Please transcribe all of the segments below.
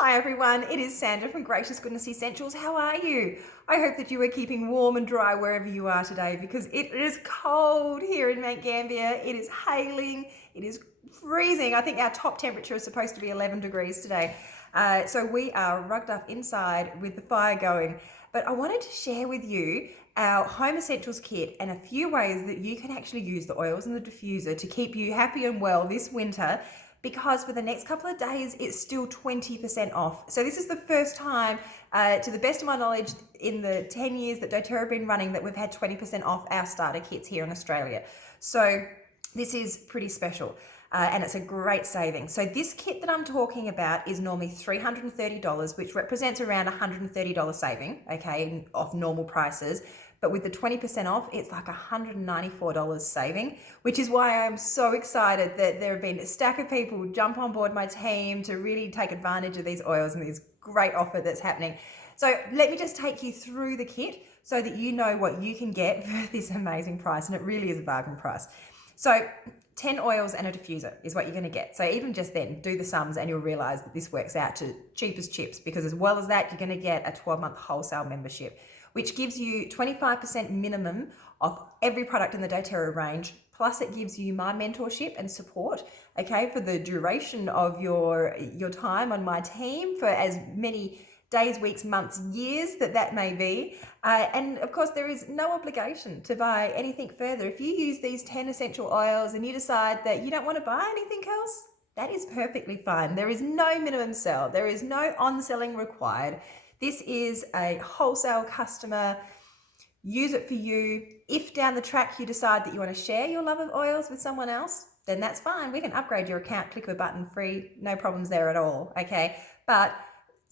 Hi everyone, it is Sandra from Gracious Goodness Essentials. How are you? I hope that you are keeping warm and dry wherever you are today because it is cold here in Mount Gambier. It is hailing, it is freezing. I think our top temperature is supposed to be 11 degrees today. So we are rugged up inside with the fire going. But I wanted to share with you our Home Essentials kit and a few ways that you can actually use the oils and the diffuser to keep you happy and well this winter, because for the next couple of days it's still 20% off. So this is the first time, to the best of my knowledge, in the 10 years that doTERRA have been running, that we've had 20% off our starter kits here in Australia. So this is pretty special. And it's a great saving. So this kit that I'm talking about is normally $330, which represents around $130 saving, okay, off normal prices. But with the 20% off, it's like $194 saving, which is why I'm so excited that there have been a stack of people jump on board my team to really take advantage of these oils and this great offer that's happening. So let me just take you through the kit so that you know what you can get for this amazing price, and it really is a bargain price. So 10 oils and a diffuser is what you're going to get. So even just then, do the sums and you'll realize that this works out to cheap as chips, because as well as that, you're going to get a 12-month wholesale membership, which gives you 25% minimum off every product in the doTERRA range. Plus it gives you my mentorship and support, okay, for the duration of your time on my team, for as many days, weeks, months, years that may be. And of course, there is no obligation to buy anything further. If you use these 10 essential oils and you decide that you don't want to buy anything else, that is perfectly fine. There is no minimum sell. There is no on-selling required. This is a wholesale customer. Use it for you. If down the track you decide that you want to share your love of oils with someone else, then that's fine. We can upgrade your account, click of a button, free, no problems there at all, okay? But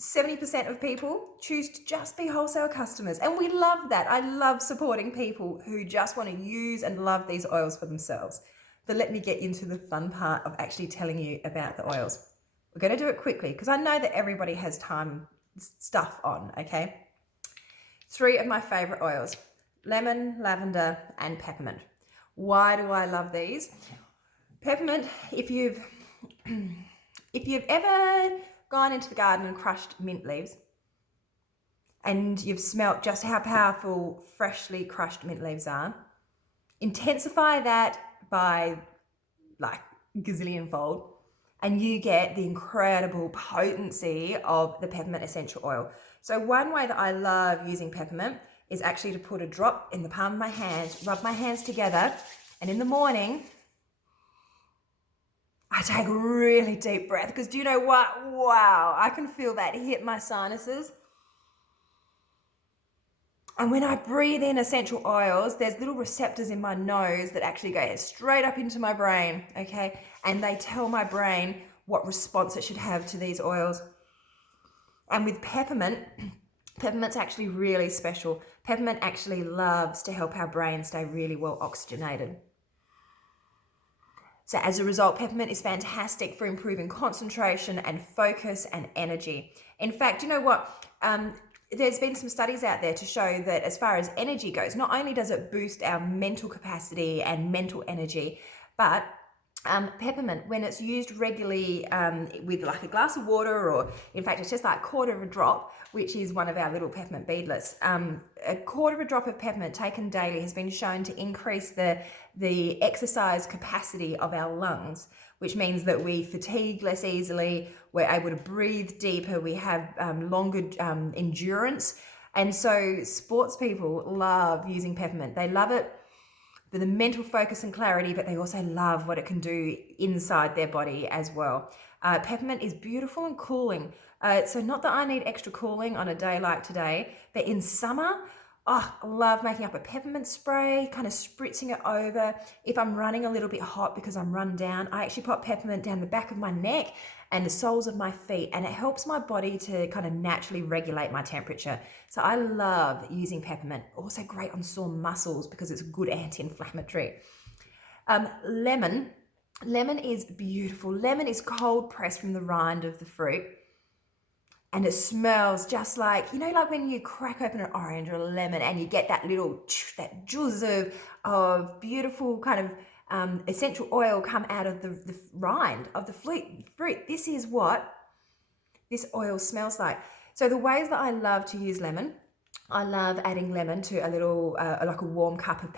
70% of people choose to just be wholesale customers, and we love that. I love supporting people who just want to use and love these oils for themselves. But let me get into the fun part of actually telling you about the oils. We're going to do it quickly because I know that everybody has time stuff on, okay? 3 of my favorite oils: lemon, lavender, and peppermint. Why do I love these? Peppermint, if you've ever gone into the garden and crushed mint leaves, and you've smelt just how powerful freshly crushed mint leaves are, intensify that by like gazillion fold, and you get the incredible potency of the peppermint essential oil. So one way that I love using peppermint is actually to put a drop in the palm of my hands, rub my hands together, and in the morning, I take a really deep breath, because do you know what? Wow, I can feel that hit my sinuses. And when I breathe in essential oils, there's little receptors in my nose that actually go straight up into my brain, okay? And they tell my brain what response it should have to these oils. And with peppermint, peppermint's actually really special. Peppermint actually loves to help our brain stay really well oxygenated. So as a result, peppermint is fantastic for improving concentration and focus and energy. In fact, you know what? There's been some studies out there to show that as far as energy goes, not only does it boost our mental capacity and mental energy, but peppermint, when it's used regularly with like a glass of water, or in fact it's just like a quarter of a drop, which is one of our little peppermint beadlets, a quarter of a drop of peppermint taken daily has been shown to increase the exercise capacity of our lungs, which means that we fatigue less easily, we're able to breathe deeper, we have longer endurance. And so sports people love using peppermint. They love it for the mental focus and clarity, but they also love what it can do inside their body as well. Peppermint is beautiful and cooling. So not that I need extra cooling on a day like today, but in summer, I love making up a peppermint spray, kind of spritzing it over. If I'm running a little bit hot because I'm run down, I actually pop peppermint down the back of my neck and the soles of my feet, and it helps my body to kind of naturally regulate my temperature. So I love using peppermint. Also great on sore muscles because it's a good anti-inflammatory. Lemon is beautiful. Lemon is cold pressed from the rind of the fruit. And it smells just like, you know, like when you crack open an orange or a lemon and you get that little, that juzz of beautiful kind of essential oil come out of the rind of the fruit. This is what this oil smells like. So the ways that I love to use lemon, I love adding lemon to a little, like a warm cup of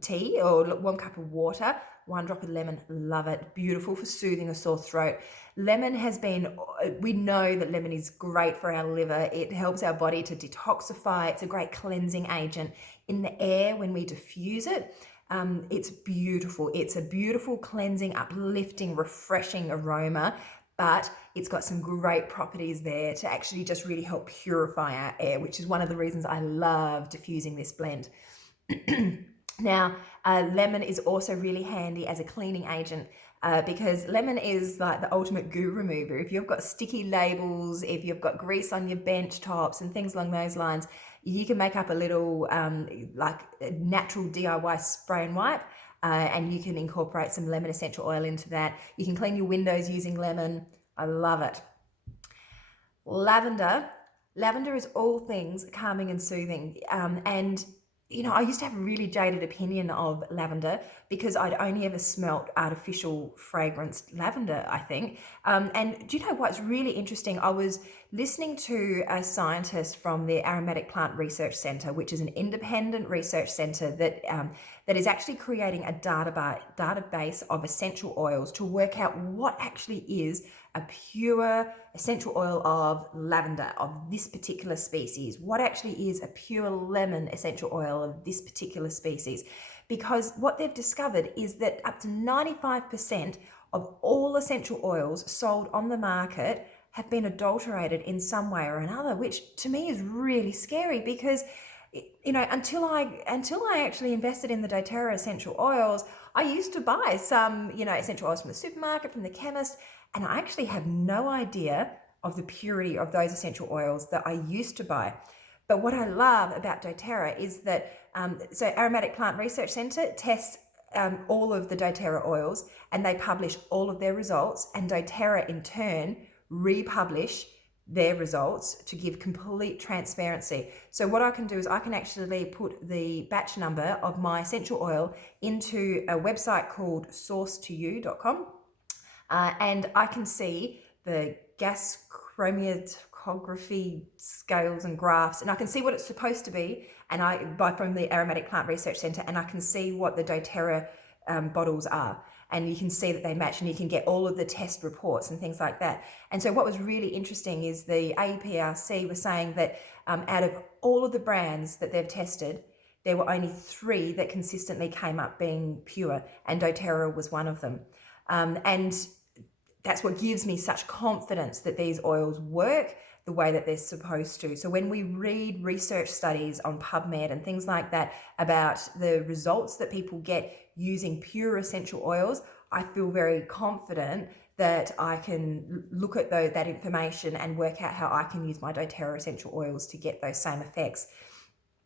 tea or warm cup of water. 1 drop of lemon, love it. Beautiful for soothing a sore throat. Lemon has been, we know that lemon is great for our liver. It helps our body to detoxify. It's a great cleansing agent. In the air, when we diffuse it, it's beautiful. It's a beautiful cleansing, uplifting, refreshing aroma, but it's got some great properties there to actually just really help purify our air, which is one of the reasons I love diffusing this blend. Now, lemon is also really handy as a cleaning agent because lemon is like the ultimate goo remover. If you've got sticky labels, if you've got grease on your bench tops and things along those lines, you can make up a little like a natural DIY spray and wipe. And you can incorporate some lemon essential oil into that. You can clean your windows using lemon. I love it. Lavender. Lavender is all things calming and soothing. And you know, I used to have a really jaded opinion of lavender because I'd only ever smelt artificial fragranced lavender, I think. And do you know what's really interesting? I was listening to a scientist from the Aromatic Plant Research Centre, which is an independent research centre that is actually creating a database of essential oils to work out what actually is a pure essential oil of lavender of this particular species, what actually is a pure lemon essential oil of this particular species. Because what they've discovered is that up to 95% of all essential oils sold on the market have been adulterated in some way or another, which to me is really scary because, you know, until I actually invested in the doTERRA essential oils, I used to buy some, you know, essential oils from the supermarket, from the chemist, and I actually have no idea of the purity of those essential oils that I used to buy. But what I love about doTERRA is that, so Aromatic Plant Research Centre tests all of the doTERRA oils and they publish all of their results, and doTERRA in turn republish their results to give complete transparency. So what I can do is I can actually put the batch number of my essential oil into a website called sourcetoyou.com. And I can see the gas chromatography scales and graphs, and I can see what it's supposed to be, and I buy from the Aromatic Plant Research Centre, and I can see what the doTERRA bottles are, and you can see that they match, and you can get all of the test reports and things like that. And so what was really interesting is the AEPRC was saying that out of all of the brands that they've tested, there were only 3 that consistently came up being pure, and doTERRA was one of them. And that's what gives me such confidence that these oils work the way that they're supposed to. So when we read research studies on PubMed and things like that about the results that people get using pure essential oils, I feel very confident that I can look at that information and work out how I can use my doTERRA essential oils to get those same effects.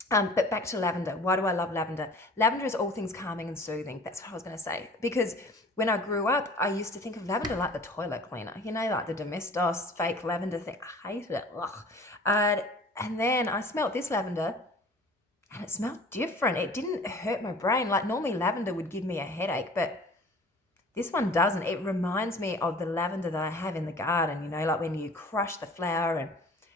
But back to lavender. Why do I love lavender? Lavender is all things calming and soothing. That's what I was going to say. Because when I grew up, I used to think of lavender like the toilet cleaner, you know, like the Domestos fake lavender thing. I hated it. Ugh. And then I smelled this lavender and it smelled different. It didn't hurt my brain. Like normally lavender would give me a headache, but this one doesn't. It reminds me of the lavender that I have in the garden, you know, like when you crush the flower and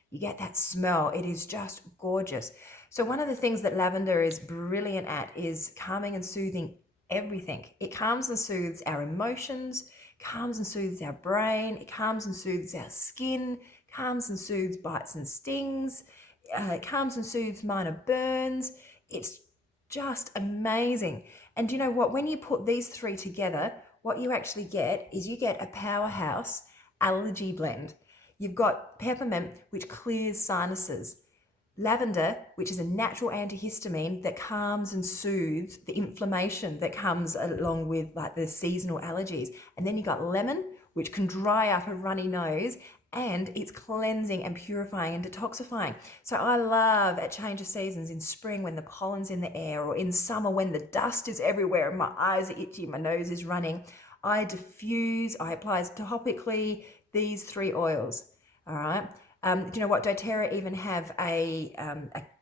you get that smell. It is just gorgeous. So one of the things that lavender is brilliant at is calming and soothing everything. It calms and soothes our emotions, calms and soothes our brain, it calms and soothes our skin, calms and soothes bites and stings, it calms and soothes minor burns. It's just amazing. And you know what? When you put these 3 together, what you actually get is you get a powerhouse allergy blend. You've got peppermint, which clears sinuses. Lavender, which is a natural antihistamine that calms and soothes the inflammation that comes along with like the seasonal allergies. And then you got lemon, which can dry up a runny nose, and it's cleansing and purifying and detoxifying. So I love at change of seasons, in spring when the pollen's in the air, or in summer when the dust is everywhere and my eyes are itchy, my nose is running, I diffuse, I apply topically these 3 oils. All right. Do you know what? doTERRA even have a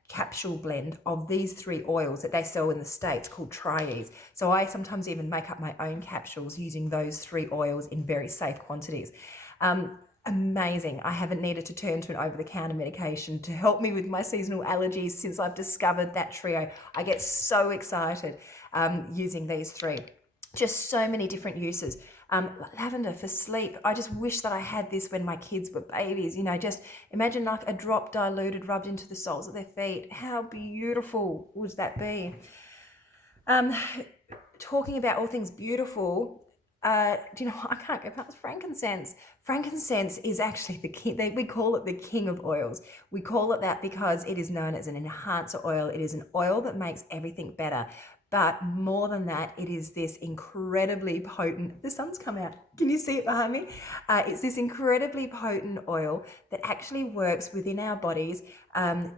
capsule blend of these 3 oils that they sell in the States called Triese. So I sometimes even make up my own capsules using those 3 oils in very safe quantities. amazing. I haven't needed to turn to an over-the-counter medication to help me with my seasonal allergies since I've discovered that trio. I get so excited using these three. Just so many different uses. Lavender for sleep. I just wish that I had this when my kids were babies. You know, just imagine like a drop diluted, rubbed into the soles of their feet. How beautiful would that be? Talking about all things beautiful, do you know what? I can't go past frankincense. Frankincense is actually the king. We call it the king of oils. We call it that because it is known as an enhancer oil. It is an oil that makes everything better. But more than that, it is this incredibly potent, the sun's come out, can you see it behind me? It's this incredibly potent oil that actually works within our bodies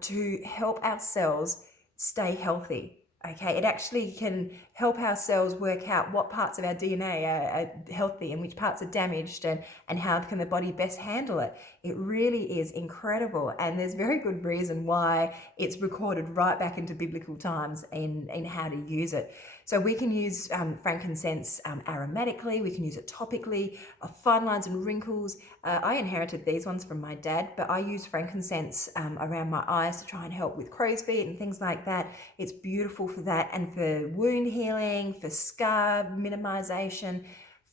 to help our cells stay healthy. Okay, it actually can help our cells work out what parts of our DNA are healthy and which parts are damaged, and how can the body best handle it. It really is incredible, and there's very good reason why it's recorded right back into biblical times in how to use it. So we can use frankincense aromatically, we can use it topically, fine lines and wrinkles. I inherited these ones from my dad, but I use frankincense around my eyes to try and help with crow's feet and things like that. It's beautiful for that, and for wound healing, for scar minimization.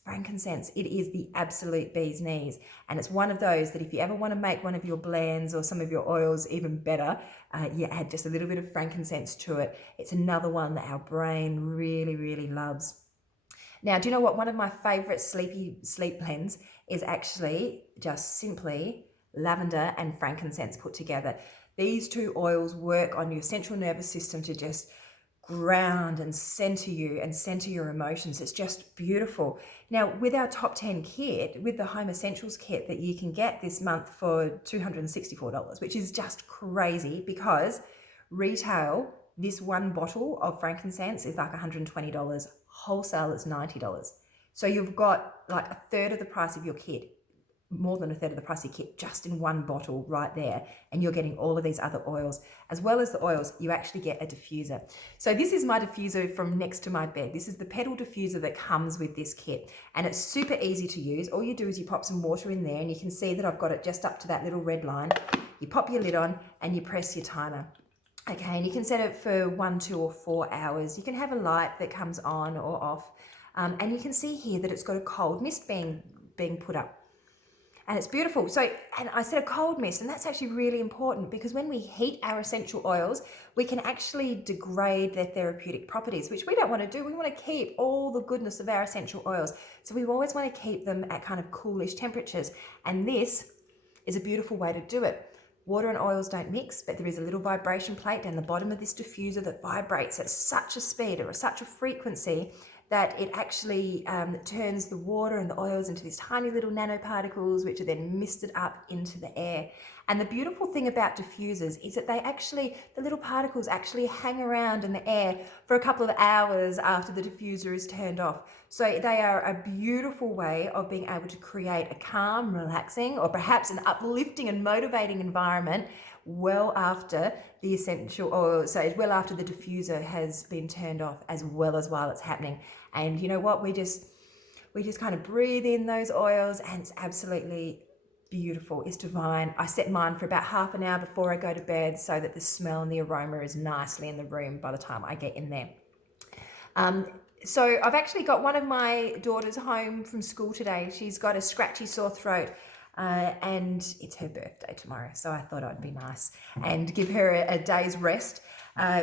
Frankincense, it is the absolute bee's knees, and it's one of those that if you ever want to make one of your blends or some of your oils even better, you add just a little bit of frankincense to it. It's another one that our brain really, really loves. Now, do you know what? One of my favorite sleep blends is actually just simply lavender and frankincense put together. These two oils work on your central nervous system to just ground and center you and center your emotions. It's just beautiful. Now, with our top 10 kit, with the Home Essentials kit that you can get this month for $264, which is just crazy because retail, this one bottle of frankincense is like $120. Wholesale is $90. So you've got like a third of the price of your kit, more than a third of the price of your kit, just in one bottle right there, and you're getting all of these other oils. As well as the oils, you actually get a diffuser. So this is my diffuser from next to my bed. This is the pedal diffuser that comes with this kit, and it's super easy to use. All you do is you pop some water in there, and you can see that I've got it just up to that little red line. You pop your lid on and you press your timer. Okay, and you can set it for 1, 2, or 4 hours. You can have a light that comes on or off, and you can see here that it's got a cold mist being put up. And it's beautiful. So, and I said a cold mist, and that's actually really important because when we heat our essential oils, we can actually degrade their therapeutic properties, which we don't want to do. We want to keep all the goodness of our essential oils. So we always want to keep them at kind of coolish temperatures. And this is a beautiful way to do it. Water and oils don't mix, but there is a little vibration plate down the bottom of this diffuser that vibrates at such a speed or such a frequency that it actually turns the water and the oils into these tiny little nanoparticles, which are then misted up into the air. And the beautiful thing about diffusers is that the little particles actually hang around in the air for a couple of hours after the diffuser is turned off. So they are a beautiful way of being able to create a calm, relaxing, or perhaps an uplifting and motivating environment well after the essential oil, so well after the diffuser has been turned off, as well as while it's happening. And you know what? We just kind of breathe in those oils, and it's absolutely beautiful. It's divine. I set mine for about half an hour before I go to bed so that the smell and the aroma is nicely in the room by the time I get in there. So I've actually got one of my daughters home from school today. She's got a scratchy sore throat. And it's her birthday tomorrow, so I thought I'd be nice and give her a day's rest,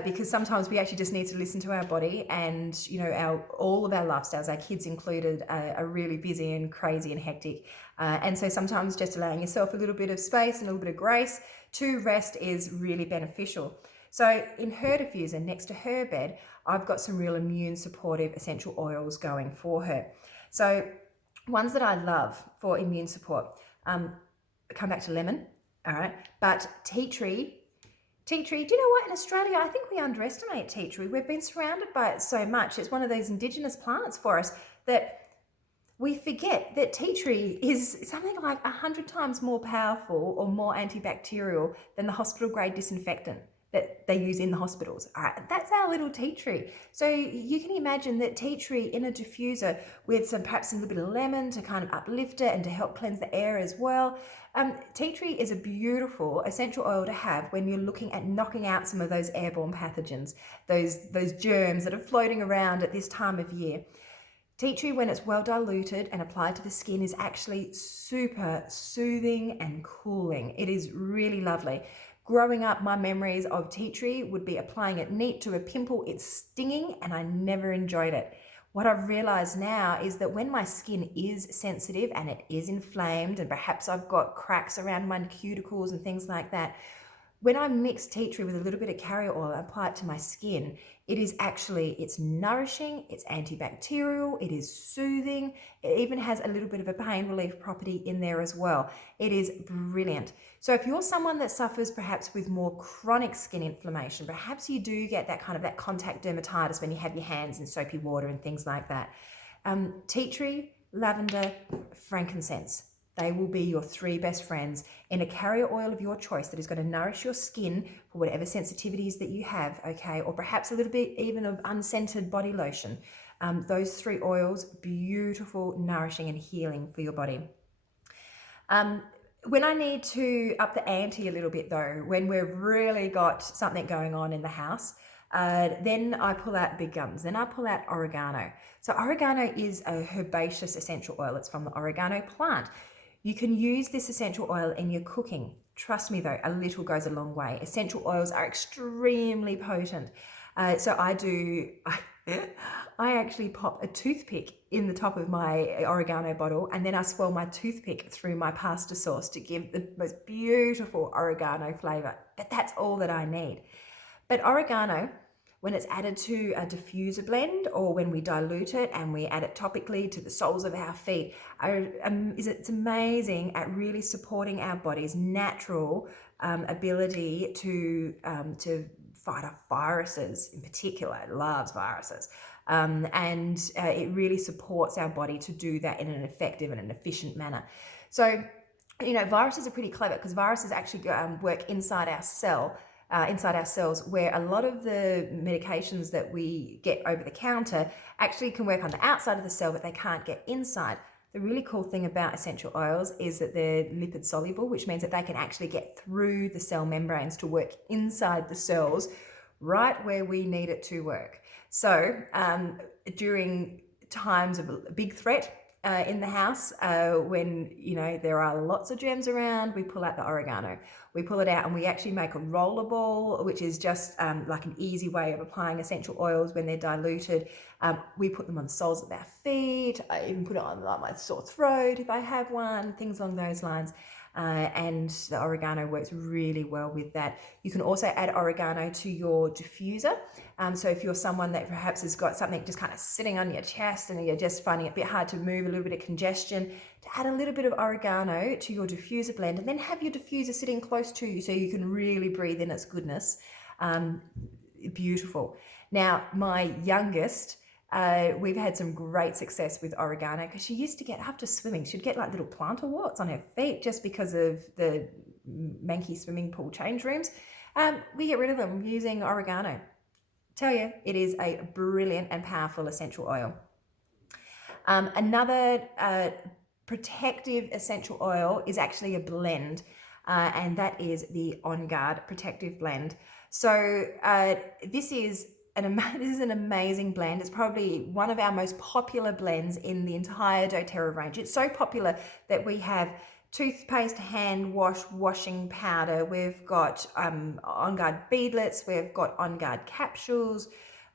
because sometimes we actually just need to listen to our body, and you know, all of our lifestyles, our kids included, are really busy and crazy and hectic, and so sometimes just allowing yourself a little bit of space and a little bit of grace to rest is really beneficial. So in her diffuser next to her bed, I've got some real immune supportive essential oils going for her. So ones that I love for immune support, come back to lemon, all right, but tea tree, do you know what, in Australia, I think we underestimate tea tree. We've been surrounded by it so much. It's one of those indigenous plants for us that we forget that tea tree is something like 100 times more powerful or more antibacterial than the hospital grade disinfectant that they use in the hospitals. All right, that's our little tea tree. So you can imagine that tea tree in a diffuser with perhaps a little bit of lemon to kind of uplift it and to help cleanse the air as well. Tea tree is a beautiful essential oil to have when you're looking at knocking out some of those airborne pathogens, those germs that are floating around at this time of year. Tea tree, when it's well diluted and applied to the skin, is actually super soothing and cooling. It is really lovely. Growing up, my memories of tea tree would be applying it neat to a pimple. It's stinging and I never enjoyed it. What I've realized now is that when my skin is sensitive and it is inflamed and perhaps I've got cracks around my cuticles and things like that, when I mix tea tree with a little bit of carrier oil and apply it to my skin, it's nourishing, it's antibacterial, it is soothing, it even has a little bit of a pain relief property in there as well. It is brilliant. So if you're someone that suffers perhaps with more chronic skin inflammation, perhaps you do get that contact dermatitis when you have your hands in soapy water and things like that. Tea tree, lavender, frankincense. They will be your three best friends in a carrier oil of your choice that is going to nourish your skin for whatever sensitivities that you have, okay? Or perhaps a little bit even of unscented body lotion. Those three oils, beautiful, nourishing and healing for your body. When I need to up the ante a little bit though, when we've really got something going on in the house, then I pull out big guns. Then I pull out oregano. So oregano is a herbaceous essential oil. It's from the oregano plant. You can use this essential oil in your cooking. Trust me though, a little goes a long way. Essential oils are extremely potent. So I actually pop a toothpick in the top of my oregano bottle and then I swirl my toothpick through my pasta sauce to give the most beautiful oregano flavor. But that's all that I need. But oregano, when it's added to a diffuser blend or when we dilute it and we add it topically to the soles of our feet, it's amazing at really supporting our body's natural ability to fight off viruses in particular. It loves viruses. It really supports our body to do that in an effective and an efficient manner. So, viruses are pretty clever because viruses actually work inside our cells, where a lot of the medications that we get over the counter actually can work on the outside of the cell, but they can't get inside. The really cool thing about essential oils is that they're lipid soluble, which means that they can actually get through the cell membranes to work inside the cells, right where we need it to work. So during times of a big threat in the house, when there are lots of germs around, we pull out the oregano. We pull it out and we actually make a roller ball, which is just like an easy way of applying essential oils when they're diluted. We put them on the soles of our feet. I even put it on my sore throat if I have one, things along those lines. And the oregano works really well with that. You can also add oregano to your diffuser. So if you're someone that perhaps has got something just kind of sitting on your chest and you're just finding it a bit hard to move, a little bit of congestion, to add a little bit of oregano to your diffuser blend and then have your diffuser sitting close to you so you can really breathe in its goodness. Beautiful. Now, my youngest, we've had some great success with oregano because she used to get, after swimming, she'd get like little plantar warts on her feet just because of the manky swimming pool change rooms. We get rid of them using oregano. Tell you, it is a brilliant and powerful essential oil. Another protective essential oil is actually a blend, and that is the On Guard Protective Blend. So this is an amazing blend. It's probably one of our most popular blends in the entire doTERRA range. It's so popular that we have toothpaste, hand wash, washing powder. We've got On Guard beadlets. We've got On Guard capsules.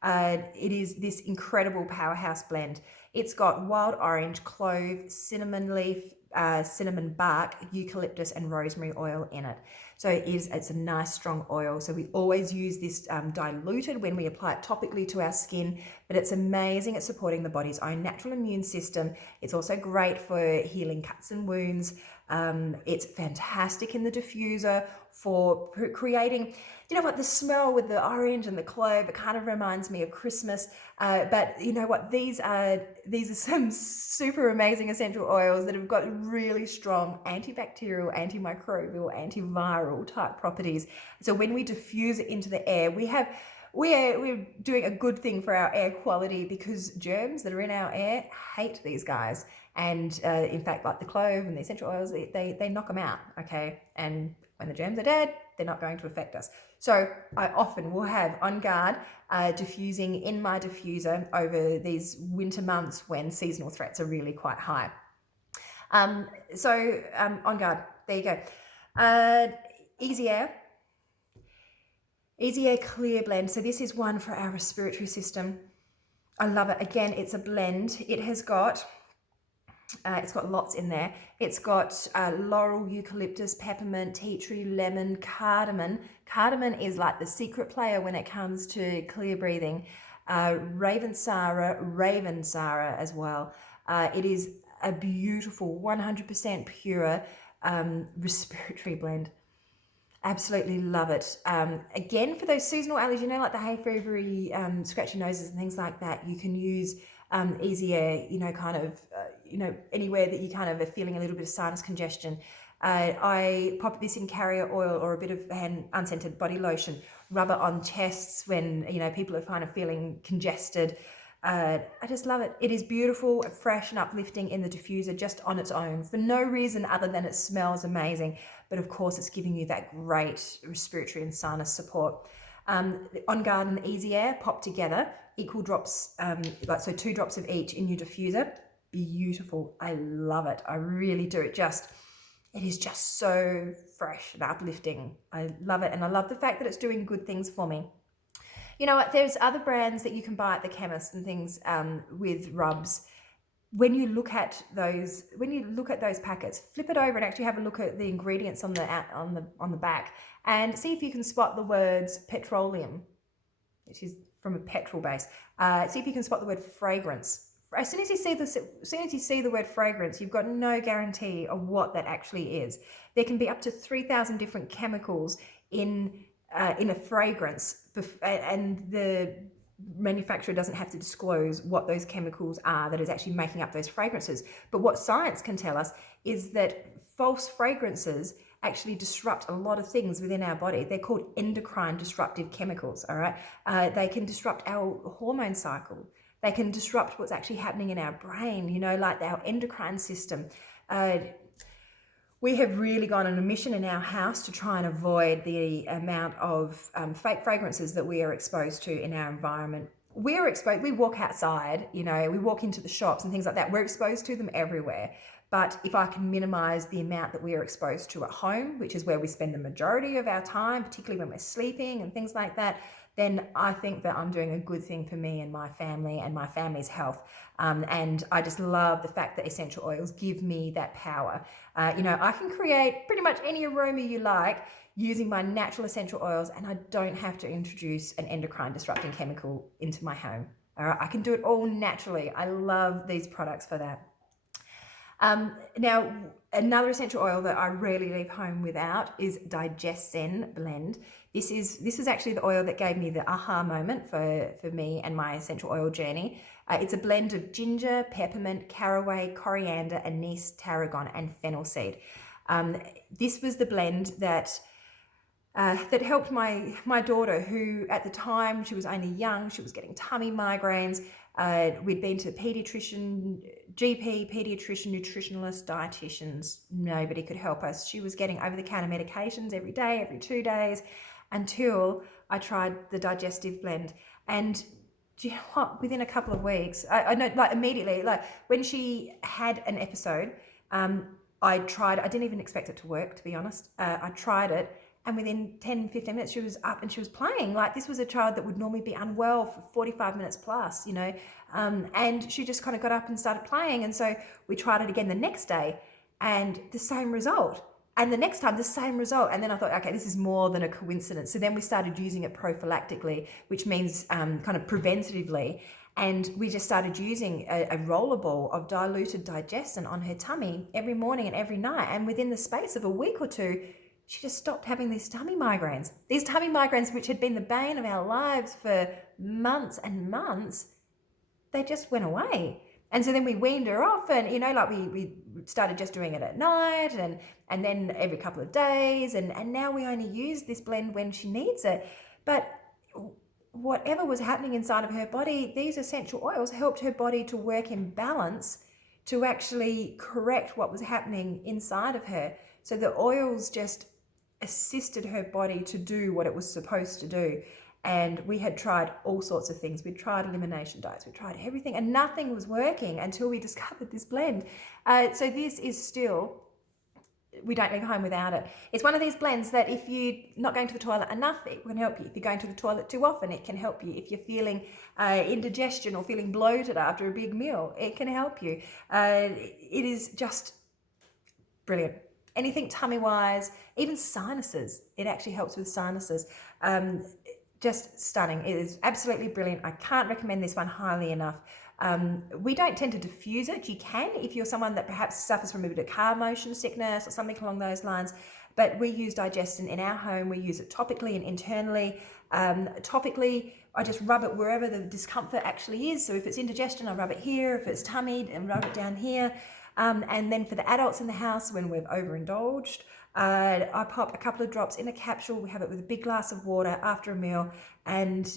It is this incredible powerhouse blend. It's got wild orange, clove, cinnamon leaf, cinnamon bark, eucalyptus and rosemary oil in it. So it's a nice strong oil. So we always use this diluted when we apply it topically to our skin, but it's amazing at supporting the body's own natural immune system. It's also great for healing cuts and wounds. It's fantastic in the diffuser for creating, you know what, the smell with the orange and the clove, it kind of reminds me of Christmas. But you know what, these are some super amazing essential oils that have got really strong antibacterial, antimicrobial, antiviral type properties. So when we diffuse it into the air, we're doing a good thing for our air quality, because germs that are in our air hate these guys. And in fact, like the clove and the essential oils, they knock them out, okay? And when the germs are dead, they're not going to affect us. So I often will have On Guard diffusing in my diffuser over these winter months when seasonal threats are really quite high. On Guard, there you go. Easy Air Clear Blend. So this is one for our respiratory system. I love it. Again, it's a blend. It's got lots in there. It's got laurel, eucalyptus, peppermint, tea tree, lemon, cardamom. Cardamom is like the secret player when it comes to clear breathing. Ravensara as well. It is a beautiful 100% pure respiratory blend. Absolutely love it. Again, for those seasonal allergies, you know, like the hay fevery, scratchy noses and things like that, you can use Easy Air, you know, kind of, anywhere that you kind of are feeling a little bit of sinus congestion. I pop this in carrier oil or a bit of unscented body lotion, rub it on chests when, you know, people are kind of feeling congested. I just love it. It is beautiful, fresh and uplifting in the diffuser just on its own, for no reason other than it smells amazing. But of course, it's giving you that great respiratory and sinus support. On Guard and Easy Air pop together, equal drops, so 2 drops of each in your diffuser. Beautiful. I love it. I really do. It is just so fresh and uplifting. I love it. And I love the fact that it's doing good things for me. You know what, there's other brands that you can buy at the chemist and things with rubs. When you look at those packets, flip it over and actually have a look at the ingredients on the back and see if you can spot the words petroleum, which is from a petrol base. See if you can spot the word fragrance. As soon as you see the word fragrance, you've got no guarantee of what that actually is. There can be up to 3,000 different chemicals in a fragrance, and the manufacturer doesn't have to disclose what those chemicals are that is actually making up those fragrances. But what science can tell us is that false fragrances actually disrupt a lot of things within our body. They're called endocrine disruptive chemicals, all right? They can disrupt our hormone cycle. They can disrupt what's actually happening in our brain, you know, like our endocrine system. We have really gone on a mission in our house to try and avoid the amount of fake fragrances that we are exposed to in our environment. We walk outside, you know, we walk into the shops and things like that. We're exposed to them everywhere. But if I can minimize the amount that we are exposed to at home, which is where we spend the majority of our time, particularly when we're sleeping and things like that, then I think that I'm doing a good thing for me and my family and my family's health. And I just love the fact that essential oils give me that power. You know, I can create pretty much any aroma you like using my natural essential oils, and I don't have to introduce an endocrine disrupting chemical into my home. All right, I can do it all naturally. I love these products for that. Now, another essential oil that I rarely leave home without is Digestion Blend. This is actually the oil that gave me the aha moment for me and my essential oil journey. It's a blend of ginger, peppermint, caraway, coriander, anise, tarragon, and fennel seed. This was the blend that helped my daughter, who at the time, she was only young, she was getting tummy migraines. We'd been to pediatrician, GP, pediatrician, nutritionalist, dietitians. Nobody could help us. She was getting over-the-counter medications every day, every 2 days, until I tried the digestive blend. And do you know what? Within a couple of weeks, I know, like immediately, like when she had an episode, I tried. I didn't even expect it to work, to be honest. I tried it. And within 10, 15 minutes, she was up and she was playing. Like, this was a child that would normally be unwell for 45 minutes plus, you know. And she just kind of got up and started playing. And so we tried it again the next day and the same result. And the next time, the same result. And then I thought, okay, this is more than a coincidence. So then we started using it prophylactically, which means kind of preventatively. And we just started using a rollerball of diluted digestin on her tummy every morning and every night. And within the space of a week or two, she just stopped having these tummy migraines. These tummy migraines, which had been the bane of our lives for months and months, they just went away. And so then we weaned her off, and like we started just doing it at night and then every couple of days, and now we only use this blend when she needs it. But whatever was happening inside of her body, these essential oils helped her body to work in balance to actually correct what was happening inside of her. So the oils just assisted her body to do what it was supposed to do. And we had tried all sorts of things. We'd tried elimination diets, we tried everything, and nothing was working until we discovered this blend. So this is still, we don't leave home without it. It's one of these blends that if you're not going to the toilet enough, it can help you. If you're going to the toilet too often, it can help you. If you're feeling indigestion or feeling bloated after a big meal, it can help you. It is just brilliant. Anything tummy-wise, even sinuses. It actually helps with sinuses. Just stunning. It is absolutely brilliant. I can't recommend this one highly enough. We don't tend to diffuse it. You can if you're someone that perhaps suffers from a bit of car motion sickness or something along those lines. But we use digestin in our home. We use it topically and internally. Topically, I just rub it wherever the discomfort actually is. So if it's indigestion, I rub it here. If it's tummy, and rub it down here. And then for the adults in the house, when we've overindulged, I pop a couple of drops in a capsule. We have it with a big glass of water after a meal, and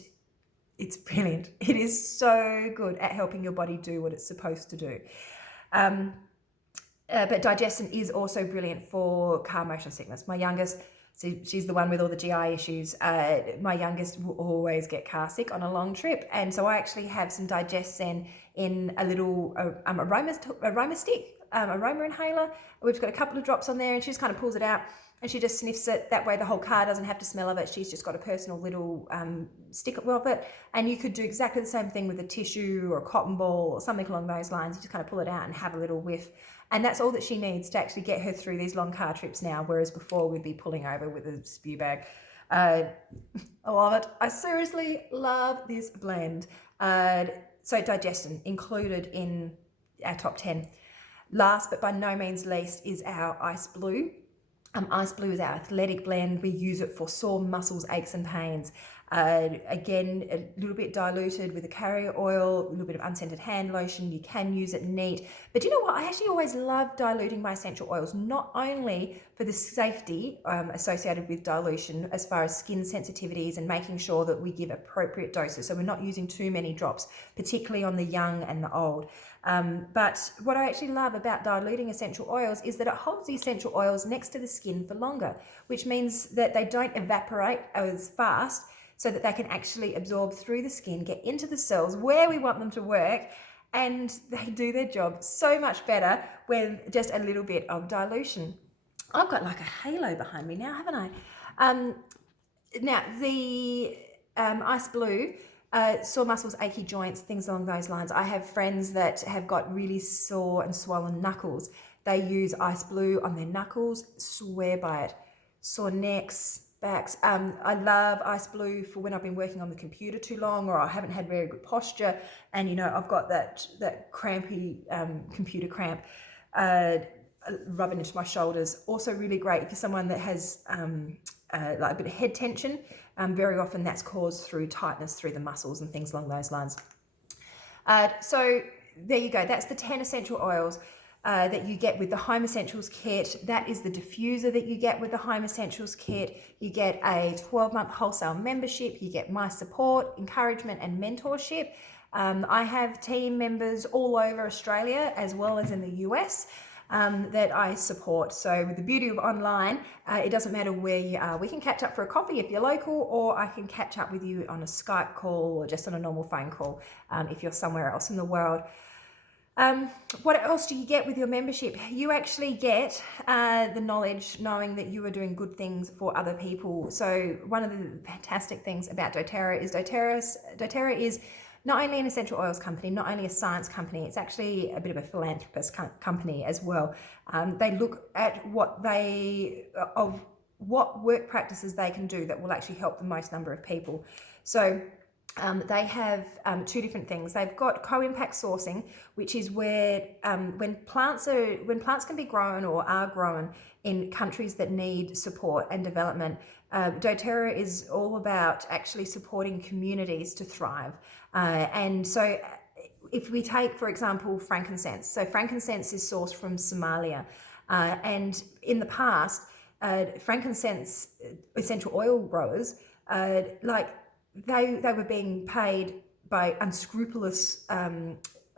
it's brilliant. It is so good at helping your body do what it's supposed to do. But digestin is also brilliant for car motion sickness. My youngest, so she's the one with all the GI issues. My youngest will always get car sick on a long trip. And so I actually have some digestin in a little aroma stick, aroma inhaler. We've got a couple of drops on there, and she just kind of pulls it out and she just sniffs it. That way the whole car doesn't have to smell of it. She's just got a personal little stick of it. And you could do exactly the same thing with a tissue or a cotton ball or something along those lines. You just kind of pull it out and have a little whiff. And that's all that she needs to actually get her through these long car trips now, whereas before we'd be pulling over with a spew bag. I love it. I seriously love this blend. So digestin included in our top 10. Last but by no means least is our Ice Blue. Ice Blue is our athletic blend. We use it for sore muscles, aches and pains. Again, a little bit diluted with a carrier oil, a little bit of unscented hand lotion. You can use it neat. But you know what? I actually always love diluting my essential oils, not only for the safety associated with dilution as far as skin sensitivities and making sure that we give appropriate doses. So we're not using too many drops, particularly on the young and the old. But what I actually love about diluting essential oils is that it holds the essential oils next to the skin for longer, which means that they don't evaporate as fast, so that they can actually absorb through the skin, get into the cells where we want them to work, and they do their job so much better with just a little bit of dilution. I've got like a halo behind me now, haven't I? Now, the Ice Blue, sore muscles, achy joints, things along those lines. I have friends that have got really sore and swollen knuckles. They use Ice Blue on their knuckles, swear by it. Sore necks, backs. I love Ice Blue for when I've been working on the computer too long, or I haven't had very good posture, and I've got that crampy computer cramp. Rubbing into my shoulders. Also really great if you're someone that has like a bit of head tension. Very often that's caused through tightness through the muscles and things along those lines. So there you go. That's the 10 essential oils that you get with the Home Essentials kit. That is the diffuser that you get with the Home Essentials kit. You get a 12-month wholesale membership. You get my support, encouragement, and mentorship. I have team members all over Australia as well as in the US that I support. So with the beauty of online, it doesn't matter where you are. We can catch up for a coffee if you're local, or I can catch up with you on a Skype call or just on a normal phone call if you're somewhere else in the world. What else do you get with your membership? You actually get the knowledge, knowing that you are doing good things for other people. So one of the fantastic things about doTERRA is doTERRA is not only an essential oils company, not only a science company, it's actually a bit of a philanthropist company as well. They look at what work practices they can do that will actually help the most number of people. So they have two different things. They've got co-impact sourcing, which is where when plants can be grown or are grown in countries that need support and development, doTERRA is all about actually supporting communities to thrive. And so if we take, for example, frankincense. So frankincense is sourced from Somalia. And in the past, frankincense essential oil growers, they were being paid by unscrupulous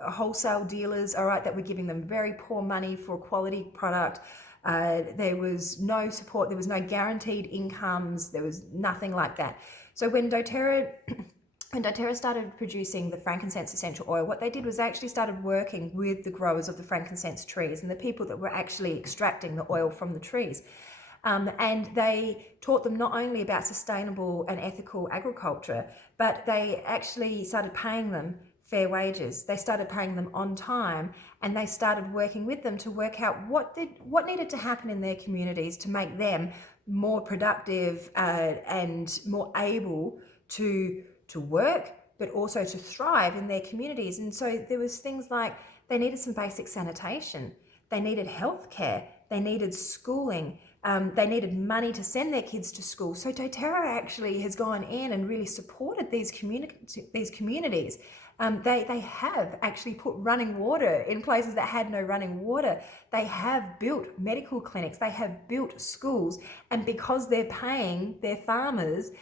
wholesale dealers, all right, that were giving them very poor money for a quality product. There was no support, there was no guaranteed incomes, there was nothing like that. So when doTERRA started producing the frankincense essential oil, what they did was they actually started working with the growers of the frankincense trees and the people that were actually extracting the oil from the trees. And they taught them not only about sustainable and ethical agriculture, but they actually started paying them fair wages. They started paying them on time, and they started working with them to work out what needed to happen in their communities to make them more productive and more able to work, but also to thrive in their communities. And so there was things like they needed some basic sanitation, they needed healthcare, they needed schooling, they needed money to send their kids to school. So doTERRA actually has gone in and really supported these communities. They have actually put running water in places that had no running water. They have built medical clinics, they have built schools, and because they're paying their farmers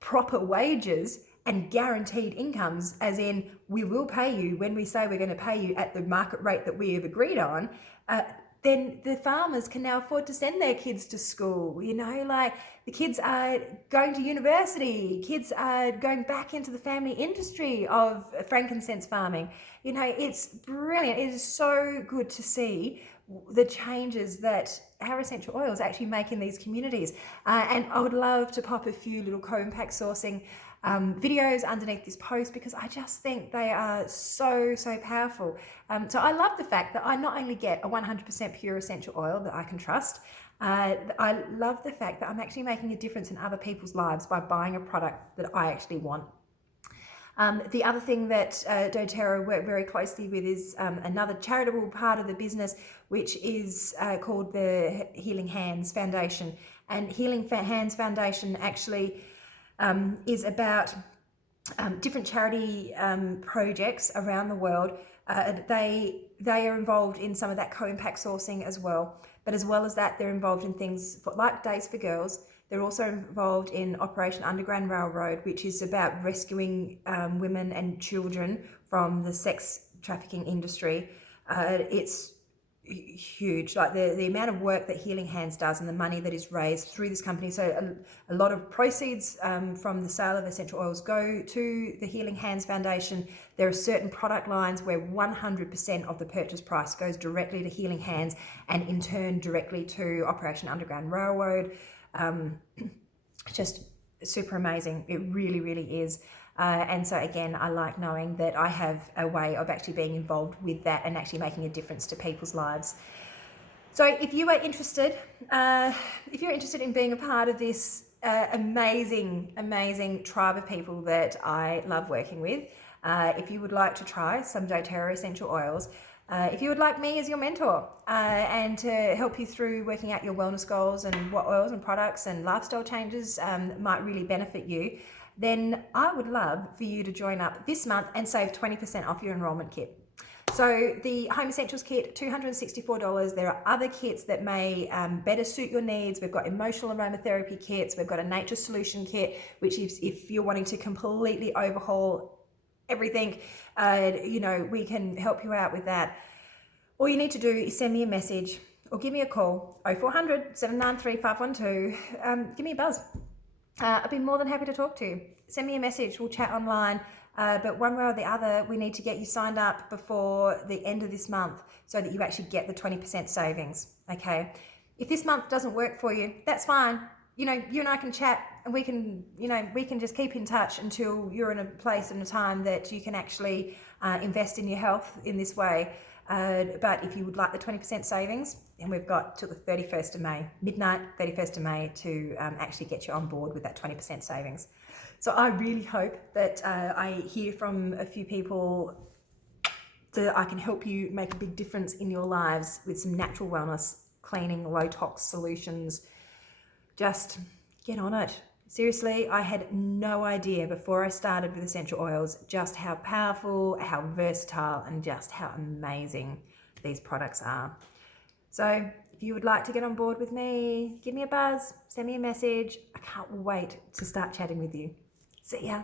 proper wages and guaranteed incomes, as in we will pay you when we say we're going to pay you at the market rate that we have agreed on, then the farmers can now afford to send their kids to school. You know, like the kids are going to university, kids are going back into the family industry of frankincense farming. You know, it's brilliant. It is so good to see the changes that our essential oils actually make in these communities. And I would love to pop a few little co-impact sourcing videos underneath this post, because I just think they are so powerful. So I love the fact that I not only get a 100% pure essential oil that I can trust, I love the fact that I'm actually making a difference in other people's lives by buying a product that I actually want. The other thing that doTERRA work very closely with is another charitable part of the business, which is called the Healing Hands Foundation. And Healing Hands Foundation actually is about different charity projects around the world. They are involved in some of that co-impact sourcing as well. But as well as that, they're involved in things like Days for Girls. They're also involved in Operation Underground Railroad, which is about rescuing women and children from the sex trafficking industry. It's huge, like the amount of work that Healing Hands does and the money that is raised through this company. So a lot of proceeds from the sale of essential oils go to the Healing Hands Foundation. There are certain product lines where 100% of the purchase price goes directly to Healing Hands and in turn directly to Operation Underground Railroad. Just super amazing. It really is. And so again, I like knowing that I have a way of actually being involved with that and actually making a difference to people's lives. So if you are interested, in being a part of this amazing tribe of people that I love working with, if you would like to try some doTERRA essential oils, if you would like me as your mentor and to help you through working out your wellness goals and what oils and products and lifestyle changes might really benefit you, then I would love for you to join up this month and save 20% off your enrollment kit. So the Home Essentials kit, $264. There are other kits that may better suit your needs. We've got emotional aromatherapy kits. We've got a nature solution kit, which is if you're wanting to completely overhaul everything, we can help you out with that. All you need to do is send me a message or give me a call, 0400 793 512. Give me a buzz. I'd be more than happy to talk to you. Send me a message, we'll chat online. But one way or the other, we need to get you signed up before the end of this month so that you actually get the 20% savings, okay? If this month doesn't work for you, that's fine. You and I can chat and we can just keep in touch until you're in a place and a time that you can actually invest in your health in this way. But if you would like the 20% savings, and we've got till the 31st of May, midnight, 31st of May, to actually get you on board with that 20% savings. So I really hope that I hear from a few people that I can help you make a big difference in your lives with some natural wellness, cleaning, low tox solutions. Just get on it. Seriously, I had no idea before I started with essential oils just how powerful, how versatile, and just how amazing these products are. So if you would like to get on board with me, give me a buzz, send me a message. I can't wait to start chatting with you. See ya.